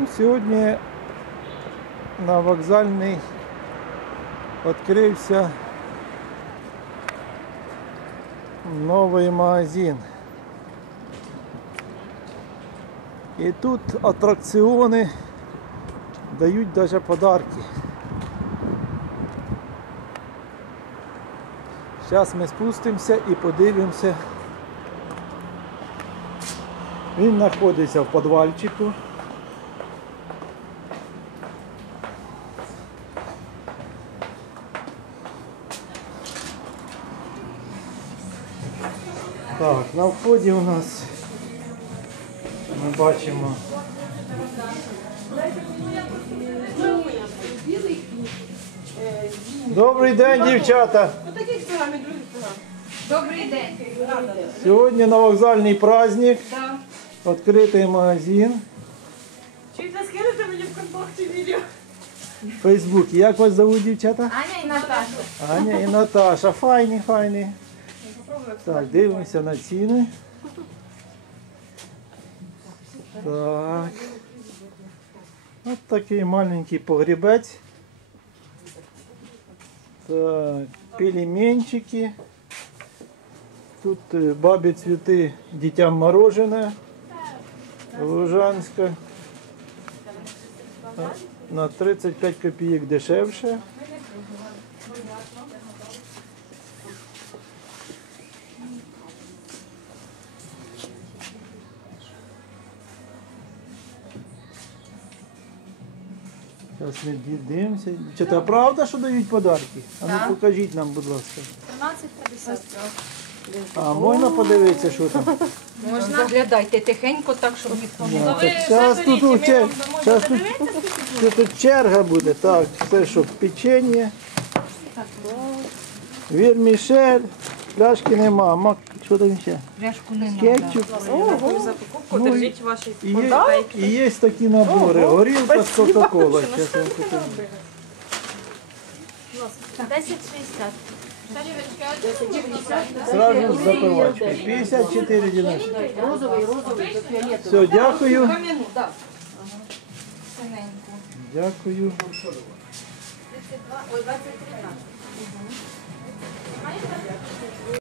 Ну, сьогодні на вокзальний відкрився новий магазин. І тут атракціони дають навіть подарки. Зараз ми спустимося і подивимося. Він знаходиться в підвальчику. Так, на вході у нас ми бачимо Добрий день, дівчата! Добрий день. Сьогодні на вокзальний праздник, відкритий магазин. Чуть скинете мені в контакті відео. в Фейсбуці. Як вас зовут, дівчата? Аня і Наташа. Аня і Наташа. Файні, файні. Так, дивимося на ціни. Так. Ось такий маленький погрібець. Так, пельменчики. Тут е, бабі цвіти дитям морожене. Лужанська. На 35 копійок дешевше. Зараз ми дивимося. Чи це правда, що дають подарки? А ну покажіть нам, будь ласка. 13,50. А можна подивитися, що там? Можна? Заглядайте тихенько, так, щоб ніхто не Да, так, Зараз тут, заходіть, чер... тут, тут, тут черга буде. Так, це що, печення. Вірмішель, Пляшки нема, мак, що там ще? Пляшку не Кетчуп. Дякую за покупку, ну, держіть ваші І є, і є такі набори. Горілка з Кока-Кола. Щас я вам покажу. 1060. Сразу з запивачки. 54 діночки. Розовий, розовий, фіолетовий. Все, дякую. Дякую. 22, ой, 23 Угу.